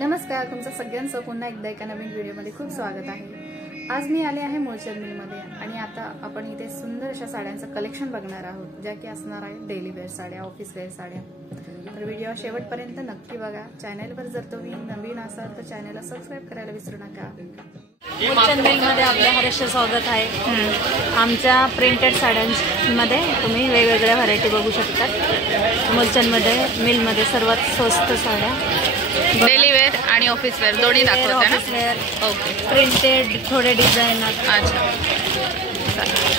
नमस्कार, तुमचं सगळ्यांचं पुन्हा एकदा एका नवीन व्हिडिओमध्ये खूप स्वागत आहे। आज मी आले आहे मूळचंद मिलमध्ये आणि आता आपण इथे सुंदर अशा साड्यांचं कलेक्शन बघणार आहोत, ज्या की असणार आहे डेली वेअर साड्या, ऑफिस वेअर साड्या। तर व्हिडिओ शेवटपर्यंत नक्की बघा। चॅनलवर जर तुम्ही नवीन असाल तर चॅनलला सबस्क्राइब करायला विसरू नका। मूळचंद मिलमध्ये आपले हर्ष स्वागत आहे। आमच्या प्रिंटेड साड्यांमध्ये तुम्ही वेगवेगळ्या व्हरायटी बघू शकता। मूळचंदमध्ये मिलमध्ये सर्वात स्वस्त साड्या डेली वेअर आणि ऑफिस वेअर दोन्ही दाखवता ना? ओके, प्रिंटेड थोडे डिझाईन। अच्छा,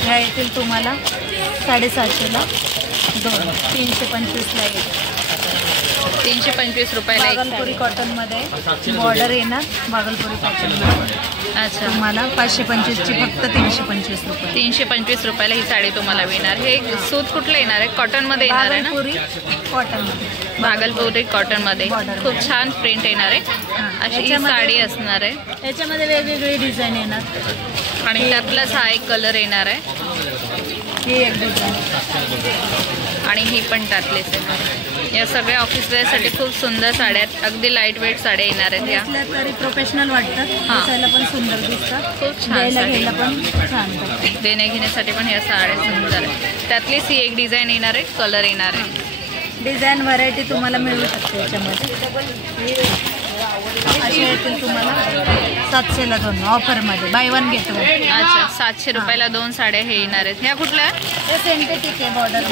ह्या येतील तुम्हाला 750ला 2, 325ला 1, 325 रुपयाला। भागलपुरी कॉटन मध्ये बॉर्डर येणार, भागलपुरी कॉटन। अच्छा, तुम्हाला 525 ची फक्त 325 रुपये। 325 रुपयाला ही साडी तुम्हाला मिळणार। हे सूत कुठलं येणार आहे? कॉटन मध्ये येणार आहे ना? कॉटन मध्ये, भागलपुरी कॉटन मध्ये खूप छान प्रिंट येणार आहे। अशी ही साडी असणार आहे। याच्यामध्ये वेगवेगळी डिझाईन येणार आणि त्यातलाच हा एक कलर येणार आहे। ही एक डिझाईन आणि ही पण त्यातलीच आहे। या सगळ्या ऑफिस वेअर साठी खूप सुंदर साड्या आहेत। अगदी लाईट वेट साड्या येणार आहेत। या तरी प्रोफेशनल वाटतात, दिसायला पण सुंदर दिसतात, खूप छान घ्यायला पण छान वाटतात। देण्या घेण्यासाठी पण या साड्या सुंदर आहेत। त्यातलीच ही एक डिझाईन येणार आहे, कलर येणार आहे। डिझाईन व्हरायटी तुम्हाला मिळू शकते याच्यामध्ये। अशा येतील तुम्हाला 700ला 2 ऑफरमध्ये, बाय 1 गेट 1। अच्छा, 700 रुपयाला 2 साड्या हे येणार आहेत। ह्या कुठल्या? हे सिंथेटिक आहे, बॉर्डर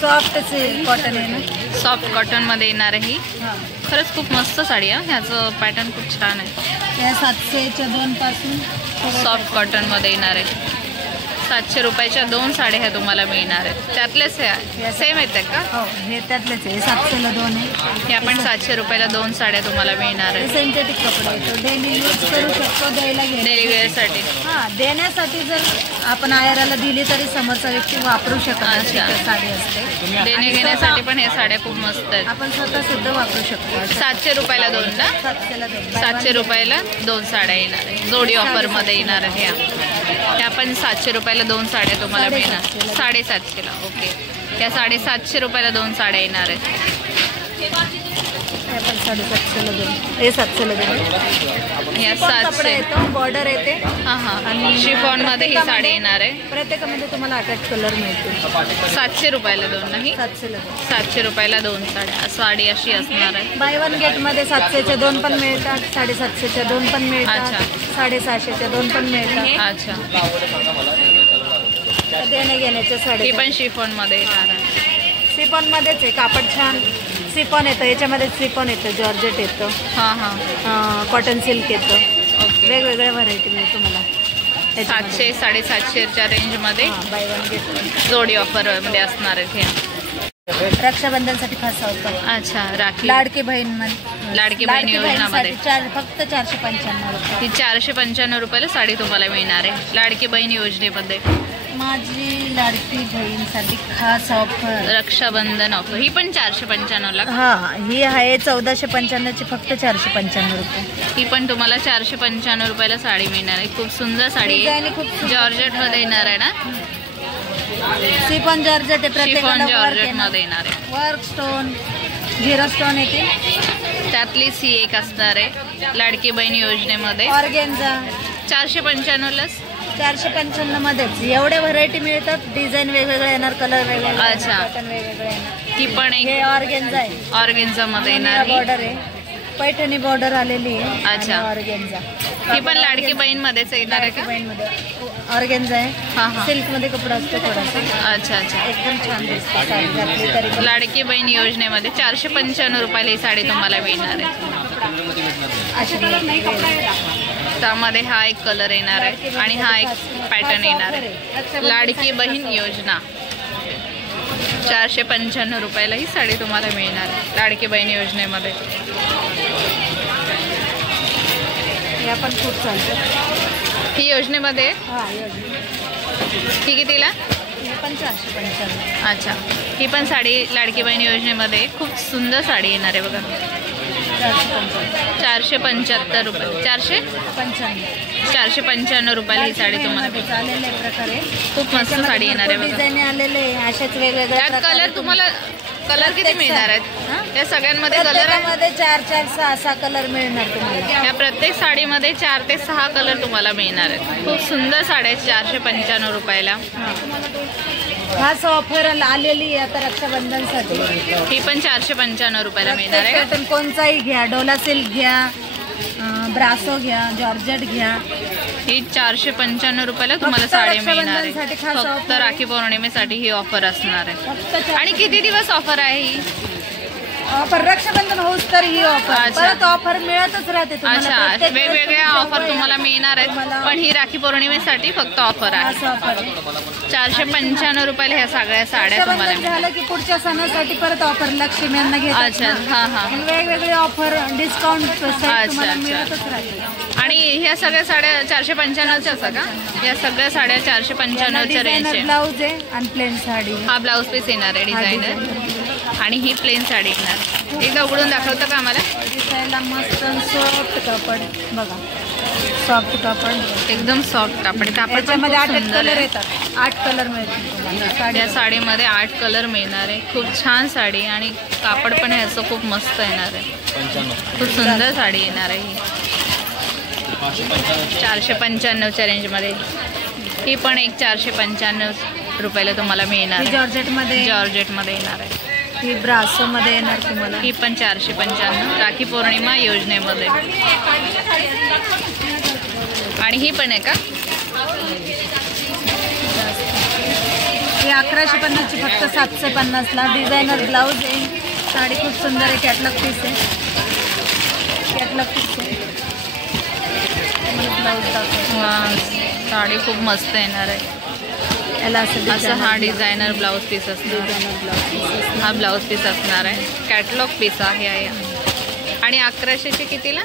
सॉफ्ट कॉटन आहे ना, सॉफ्ट कॉटन मध्ये येणार आहे ही। खरंच खूप मस्त साडी आहे। ह्याचं पॅटर्न खूप छान आहे। या 700च्या 2 पासून सॉफ्ट कॉटन मध्ये येणार आहे। 700 रुपयाच्या 2 साड्या ह्या तुम्हाला मिळणार आहेत। त्यातलेच हे सेम येते का? हो, हे त्यातलेच आहे, 700ला 2 आहे। ह्या पण 700 रुपयाला 2 साड्या तुम्हाला मिळणार आहेत। सिंथेटिक कपडा येतो, डेली यूज करू शकतो, द्यायला घ्यायला डेली वेअर साठी। देण्यासाठी जर आपण आयराला दिली तरी समोरचा व्यक्ती वापरू शकतो। साडी असते देणे घेण्यासाठी पण हे साड्या खूप मस्त आहेत। आपण स्वतः सुद्धा वापरू शकतो। 700 रुपयाला 2 ना? 700ला 2, 700 रुपयाला 2 साड्या येणार आहे। जोडी ऑफर मध्ये येणार आहे ह्या पण 700 रुपयाला 2 साड्या तुम्हाला मिळणार। 750ला। ओके, त्या 750 रुपयाला 2 साड्या येणार आहेत। पण 750ला 2, हे 700ला 2। या 700 येतो, बॉर्डर येते। आणि शिफॉन मध्ये ही साडी येणार आहे। प्रत्येकामध्ये तुम्हाला 8 कलर मिळतील। 700 रुपयाला 2 नाही? 700ला 2। 700 रुपयाला 2 साड्या। साडी अशी असणार आहे। बाय 1 गेट मध्ये 700च्या 2 पण मिळतात, 750च्या 2 पण मिळतात, 650च्या 2 पण मिळतात। अच्छा, देणे घेण्याच्या साडी ही पण शिफॉन मध्ये येणार आहे। सिफॉन मध्येच आहे, कापड छान सिफॉन येतं, याच्यामध्ये सिफॉन येतं, जॉर्जेट येतं, कॉटन सिल्क येतं। ओके, वेगवेगळ्या व्हरायटी मिळतो तुम्हाला। 700 750च्या रेंज मध्ये बाय 1 गेट 1 जोडी ऑफर मध्ये असणार आहेत ह्या। रक्षाबंधनसाठी खास ऑफर। अच्छा, राखी लाडकी बहीण योजनामध्ये फक्त 495 रुपये। ही 495 रुपयाला साडी तुम्हाला मिळणार आहे लाडकी बहीण योजनेमध्ये। माझी लाडकी बहीणसाठी खास ऑफर रक्षाबंधन ऑफर, ही पण 495ला। ही आहे 1495ची, फक्त 495 रुपये। ही पण तुम्हाला 495 रुपयाला साडी मिळणार आहे। खूप सुंदर साडी आहे, जॉर्जेट मध्ये येणार आहे ना? सिफॉन जॉर्जेट आहे, शिफॉन जॉर्जेट मध्ये येणार आहे। वर्क स्टोन, झिरो स्टोन येते। त्यातलीच ही एक असणार आहे लाडकी बहीण योजनेमध्ये। ऑर्गेन्झा 495ला 495 मध्येच एवढे व्हरायटी मिळतात। डिझाईन वेगवेगळे येणार, कलर वेगवेगळे, अच्छा, वेगवेगळे येणार। ही पण एक ऑर्गेन्झा आहे, ऑर्गेन्झा मध्ये येणार। बॉर्डर आहे, पैठणी बॉर्डर आलेली आहे। अच्छा, ऑर्गेन्झा ही पण लाडकी बहीण मध्येच येणार आहे का? ऑर्गेन्झा आहे, सिल्क मध्ये कपडा असतो थोडासा। अच्छा अच्छा, एकदम छान दिसते। लाडकी बहीण योजनेमध्ये 495 रुपयाला ही साडी तुम्हाला मिळणार आहे। त्यामध्ये हा एक कलर येणार आहे आणि हा एक पॅटर्न येणार आहे। लाडकी बहीण योजना 495 रुपयाला ही साडी तुम्हाला मिळणार आहे लाडकी बहीण योजनेमध्ये। या पण खूप चालतात ही योजनेमध्ये। ही कितीला? पण 495। अच्छा, ही पण साडी लाडकी बहीण योजनेमध्ये खूप सुंदर साडी येणार आहे बघा। 475 रुपये, 495 रुपयाला ही साडी तुम्हाला प्रकारे खूप मस्त साडी येणार आहे बघा। डिझाईन आलेले अशाच वेगवेगळ्या कलर तुम्हाला कलर किती मिळणार आहेत या सगळ्यांमध्ये? कलर मध्ये 4 4 6 6 कलर मिळणार तुम्हाला. या प्रत्येक साडीमध्ये 4 ते 6 कलर तुम्हाला मिळणार आहेत. खूप सुंदर साड्या आहेत 495 रुपयाला. खास ऑफर आलेली आता रक्षाबंधनसाठी. ही पण 495 रुपयाला मिळणार आहे. पॅटर्न कोणताही घ्या, डोला सिल्क घ्या, ब्रासो घ्या, जॉर्जेट घ्या. ही 495 रुपयाला तुम्हाला साडी मिळणार आहे. फक्त राखी पौर्णिमेसाठी ही ऑफर असणार आहे. आणि किती दिवस ऑफर आहे ही? ऑफर रक्षाबंधन होऊस तर ही ऑफर परत ऑफर मिळतच राहते. अच्छा, वेगवेगळ्या ऑफर तुम्हाला मिळणार आहेत, पण ही राखी पौर्णिमेसाठी फक्त ऑफर आहे. 495 रुपयाला ह्या सगळ्या साड्या तुम्हाला झालं की पुढच्या सणासाठी परत ऑफर लक्ष्मीयांना घेतात. अच्छा, हा हा, वेगवेगळे ऑफर डिस्काउंट मिळतच राहते. आणि ह्या सगळ्या साड्या 495च्या असतात का? या सगळ्या साड्या 495च्या रेंजचे. ब्लाऊज आहे आणि प्लेन साडी. हा ब्लाऊज पीस येणार आहे डिझायनर आणि ही प्लेन साडी येणार. एकदा उघडून दाखवतं का आम्हाला? दिसायला मस्त सॉफ्ट कापड बघा, सॉफ्ट कापड, एकदम सॉफ्ट कापड. कापडामध्ये 8 कलर येतात, 8 कलर मिळतात. या साडीमध्ये 8 कलर मिळणार आहे. खूप छान साडी आणि कापड पण आहे असं खूप मस्त येणार आहे. खूप सुंदर साडी येणार आहे ही 495च्या रेंजमध्ये. ही पण एक 495 रुपयाला तुम्हाला मिळणार. जॉर्जेटमध्ये येणार आहे. ही ब्रासो मध्ये येणार तुम्हाला. ही पण 495 राखी पौर्णिमा योजनेमध्ये. आणि ही पण आहे का? ही 1150 ची फक्त 750ला. डिझायनर ब्लाऊज आहे. साडी खूप सुंदर आहे. कॅटलॉग पीस आहे. साडी खूप मस्त येणार आहे. याला असं हा डिझायनर ब्लाऊज पीस असणार. हा ब्लाऊज पीस असणार आहे. कॅटलॉग पीस आहे. आणि 1100ची कितीला?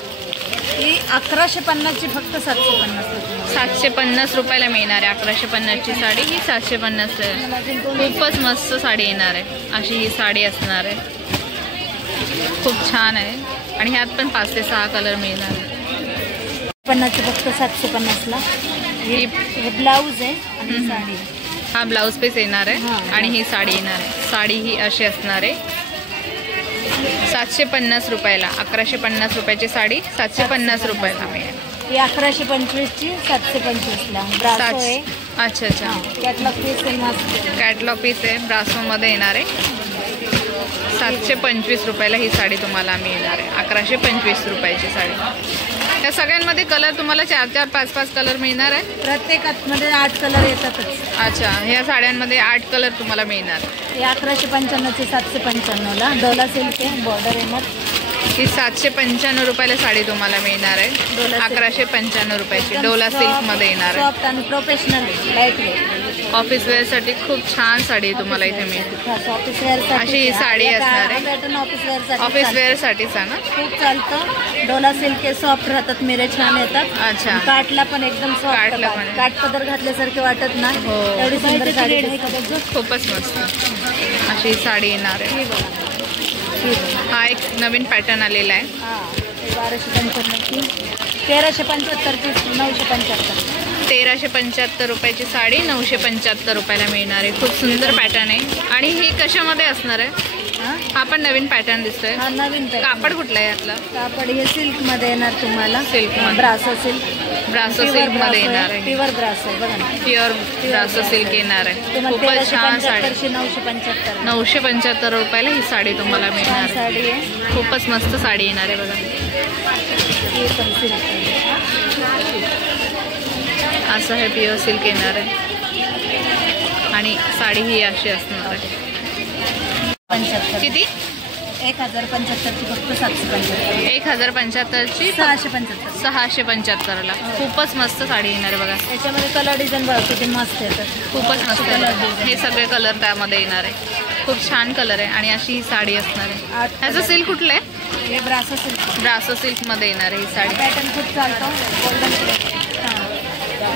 ही 1150ची फक्त 750. 750 रुपयाला मिळणार आहे 1150ची साडी. ही 750 आहे. खूपच मस्त साडी येणार आहे. अशी ही साडी असणार आहे. खूप छान आहे. आणि ह्यात पण 5 ते 6 कलर मिळणार आहे. 50ची फक्त 750ला. ही ब्लाऊज आहे आणि साडी. हा ब्लाऊज पीस येणार आहे आणि ही साडी येणार आहे. साडी ही अशी असणार आहे 750 रुपयाला. 1150 रुपयाची साडी 750 रुपयाला मिळेल. ही 1125ची 725ला. ब्रासो आहे. अच्छा अच्छा, कॅटलॉग पीस आहे. मस्त कॅटलॉग पीस आहे. ब्रासोमध्ये येणार आहे. 725 रुपयाला ही साडी तुम्हाला मिळणार आहे. 1125 रुपयाची साडी. या सगळ्यांमध्ये कलर तुम्हाला 4 4 5 5 कलर मिळणार आहे. प्रत्येकामध्ये 8 कलर येतातच. अच्छा, ह्या साड्यांमध्ये 8 कलर तुम्हाला मिळणार. ही 1195ची 795ला. डोला सिल्क आहे. बॉर्डर येणार. ही 795 रुपयाला साडी तुम्हाला मिळणार आहे. 1195 रुपयाची डोला सिल्कमध्ये येणार आहे. सॉफ्ट आणि प्रोफेशनल लाईट वेट. ऑफिस वेअरसाठी खूप छान साडी तुम्हाला इथे मिळते. ऑफिस वेअर अशी ही साडी असणार आहे. पॅटर्न ऑफिस वेअरसाठीच आहे ना. खूप चालतं. डोला सिल्क सॉफ्ट राहतात. मिरे छान येतात. अच्छा, काटला पण एकदम सॉफ्ट. काट पदर घातल्यासारखे वाटत ना. एवढी सुंदर साडी. खूपच मस्त अशी साडी येणार आहे. हा एक नवीन पॅटर्न आलेला आहे. 1295ची 1375ची 975. 1375 रुपयाची साडी 975 रुपयाला मिळणार आहे. खूप सुंदर पॅटर्न आहे. आणि ही कशामध्ये असणार आहे? हा पण नवीन पॅटर्न दिसतोय. हा नवीन कापड कुठलं आहे यातलं? कापड हे सिल्क मध्ये येणार तुम्हाला. सिल्क, ब्रासो सिल्क. ब्रासो सिल्क मध्ये येणार आहे. प्युअर ब्रासो बघा ना. प्युअर ब्रासो सिल्क येणार आहे. खूपच छान साडी. 975 रुपयाला ही साडी तुम्हाला मिळणार. साडी आहे. खूपच मस्त साडी येणार आहे बघा. असं हे प्युअर सिल्क येणार आहे. आणि साडी ही अशी असणार आहे. 75 किती? 1075ची फक्त 775. 1075ची 675. 675ला. खूपच मस्त साडी येणार आहे बघा. त्याच्यामध्ये कलर डिझाईन बघा किती मस्त येतात. खूपच मस्त कलर. हे सगळे कलर त्यामध्ये येणार आहे. खूप छान कलर आहे. आणि अशी ही साडी असणार आहे. ह्याचं सिल्क कुठलं आहे? हे ब्रासो सिल्क. ब्रासो सिल्कमध्ये येणार आहे ही साडी. पॅटर्न खूप चालतो.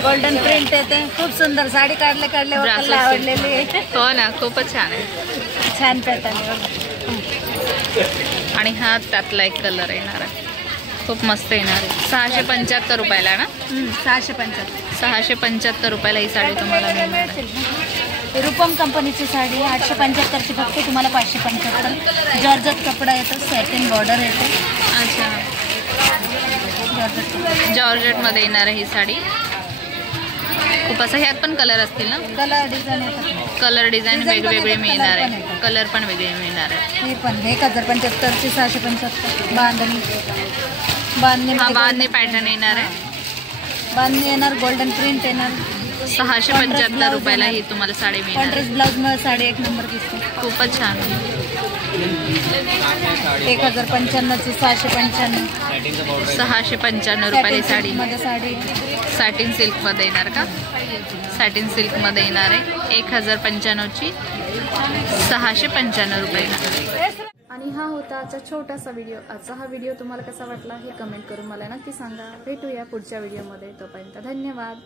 गोल्डन प्रिंट येते. खूप सुंदर साडी. काढले आवडलेली आहे. हो ना, खूपच छान आहे. छान पॅटर्न आहे. आणि हा त्यातला एक कलर येणार आहे. खूप मस्त येणार आहे. 675 रुपयाला ना. 675. 675 रुपयाला ही साडी तुम्हाला मिळणार आहे. रूपम कंपनीची साडी 875ची फक्त तुम्हाला 575. जॉर्जेट कपडा येतो, सॅटिन बॉर्डर येते. अच्छा, जॉर्जेट जॉर्जेटमध्ये येणार आहे ही साडी. खूप असं ह्यात पण कलर असतील ना? कलर डिझाईन येतात. कलर डिझाईन Design पण वेगवेगळे येतात, मिळणार color पण आहे. येतात. कलर पण वेगळे मिळणार आहे. हे पण 1075ची 675. बांधणी बांधणी हा बांधणी पॅटर्न येणार आहे. बांधणी येणार, गोल्डन प्रिंट येणार. 675 रुपयाला ही तुम्हाला साडी मिळणार आहे. कॉन्ट्रास्ट ब्लाउज मध्ये साडी एक नंबर दिसते. खूपच छान. 1095ची 695. 695 रुपयाला साडी. मध्ये साडी सॅटिन सिल्क मध्ये येणार का? सॅटिन सिल्क मध्ये येणार आहे. 1095ची 695 रुपये. आणि हा होता आजचा छोटासा व्हिडिओ. आजचा हा व्हिडिओ तुम्हाला कसा वाटला हे कमेंट करून मला नक्की सांगा. भेटूया पुढच्या व्हिडिओमध्ये. तोपर्यंत धन्यवाद.